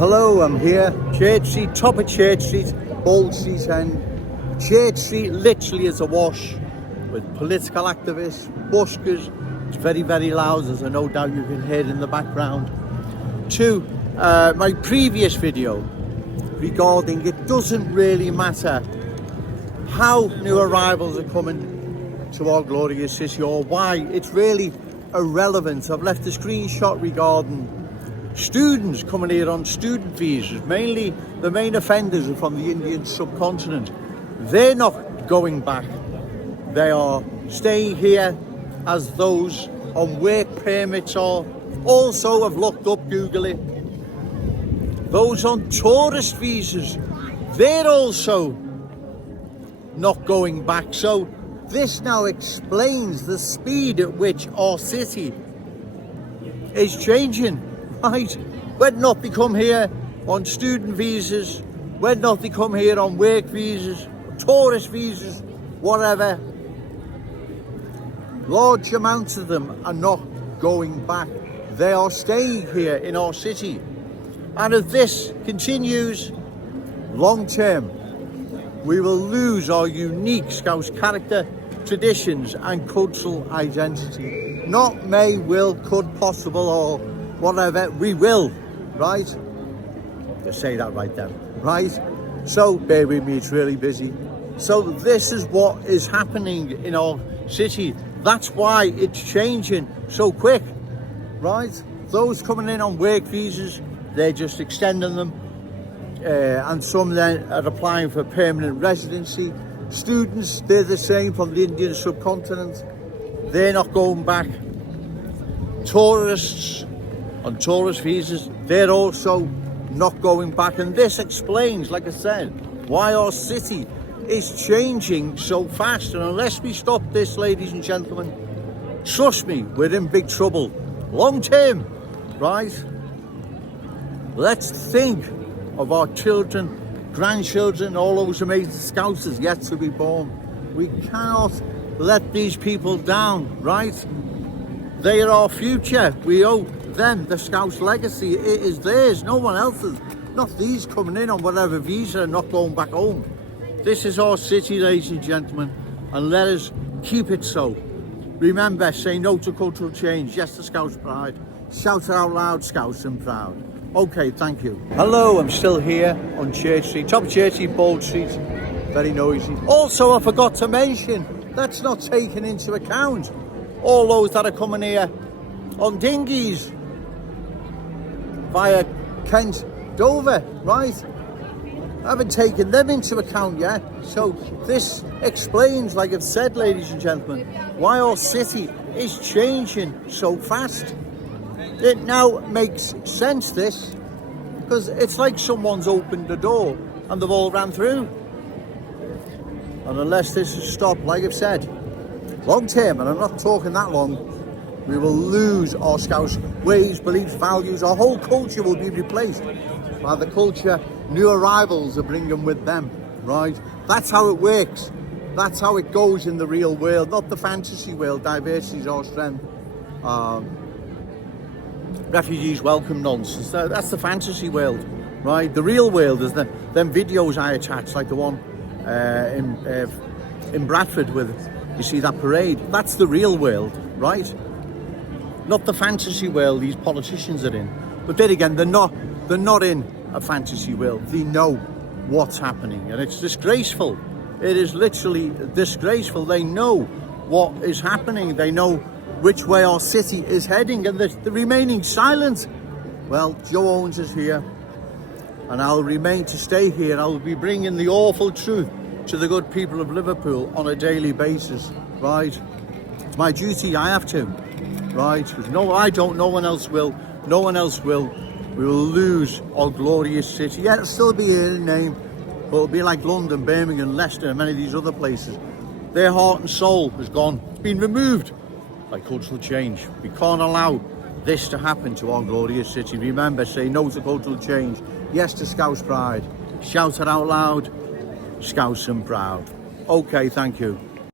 Hello, I'm here, Church Street, top of Church Street, Bold Street End. Church Street literally is awash with political activists, buskers. It's very, very loud, as I no doubt you can hear in the background. To my previous video regarding it doesn't really matter how new arrivals are coming to our glorious city or why, it's really irrelevant. I've left a screenshot regarding students coming here on student visas. Mainly the main offenders are from the Indian subcontinent. They're not going back. They are staying here as those on work permits or also have looked up, Google it. Those on tourist visas, they're also not going back. So this now explains the speed at which our city is changing. Right, whether or not they come here on student visas, whether or not they come here on work visas, tourist visas, whatever, large amounts of them are not going back. They are staying here in our city. And if this continues long term, we will lose our unique Scouse character, traditions and cultural identity. Not may, will, could, possible or whatever, we will, right? Just say that right then, right? So bear with me, it's really busy. So this is what is happening in our city. That's why it's changing so quick, right? Those coming in on work visas, they're just extending them. And some then are applying for permanent residency. Students, they're the same from the Indian subcontinent. They're not going back. Tourists on tourist visas, they're also not going back. And this explains, like I said, why our city is changing so fast. And unless we stop this, ladies and gentlemen, trust me, we're in big trouble. Long term, right? Let's think of our children, grandchildren, all those amazing Scousers yet to be born. We cannot let these people down, right? They are our future. We owe them the Scouse legacy. It is theirs, no one else's. Not these coming in on whatever visa and not going back home. This is our city, ladies and gentlemen, and let us keep it so. Remember, say no to cultural change, yes to Scouse pride. Shout it out loud, Scouse and proud. Okay, thank you. Hello, I'm still here on Church Street, top of Church Street, Bold Street. Very noisy. Also, I forgot to mention, that's not taken into account all those that are coming here on dinghies via Kent, Dover, right? I haven't taken them into account yet. So this explains, like I've said, ladies and gentlemen, why our city is changing so fast. It now makes sense, this, because it's like someone's opened the door and they've all ran through. And unless this is stopped, like I've said, long term, and I'm not talking that long, we will lose our Scouse ways, beliefs, values. Our whole culture will be replaced by the culture new arrivals are bringing with them, right? That's how it works. That's how it goes in the real world, not the fantasy world. Diversity is our strength. Refugees welcome nonsense. That's the fantasy world, right? The real world is them videos I attach, like the one in Bradford with, you see that parade. That's the real world, right? Not the fantasy world these politicians are in. But then again, they're not in a fantasy world. They know what's happening, and it's disgraceful. It is literally disgraceful. They know what is happening. They know which way our city is heading, and the remaining silent. Well, Joe Owens is here, and I'll remain to stay here. I'll be bringing the awful truth to the good people of Liverpool on a daily basis, right? It's my duty, I have to, right? Because no, I don't, no one else will. No one else will. We will lose our glorious city. Yeah, it'll still be a name, but it'll be like London, Birmingham, Leicester, and many of these other places. Their heart and soul has gone. It's been removed by cultural change. We can't allow this to happen to our glorious city. Remember, say no to cultural change, yes to Scouse pride. Shout it out loud, Scouse and proud. Okay, thank you.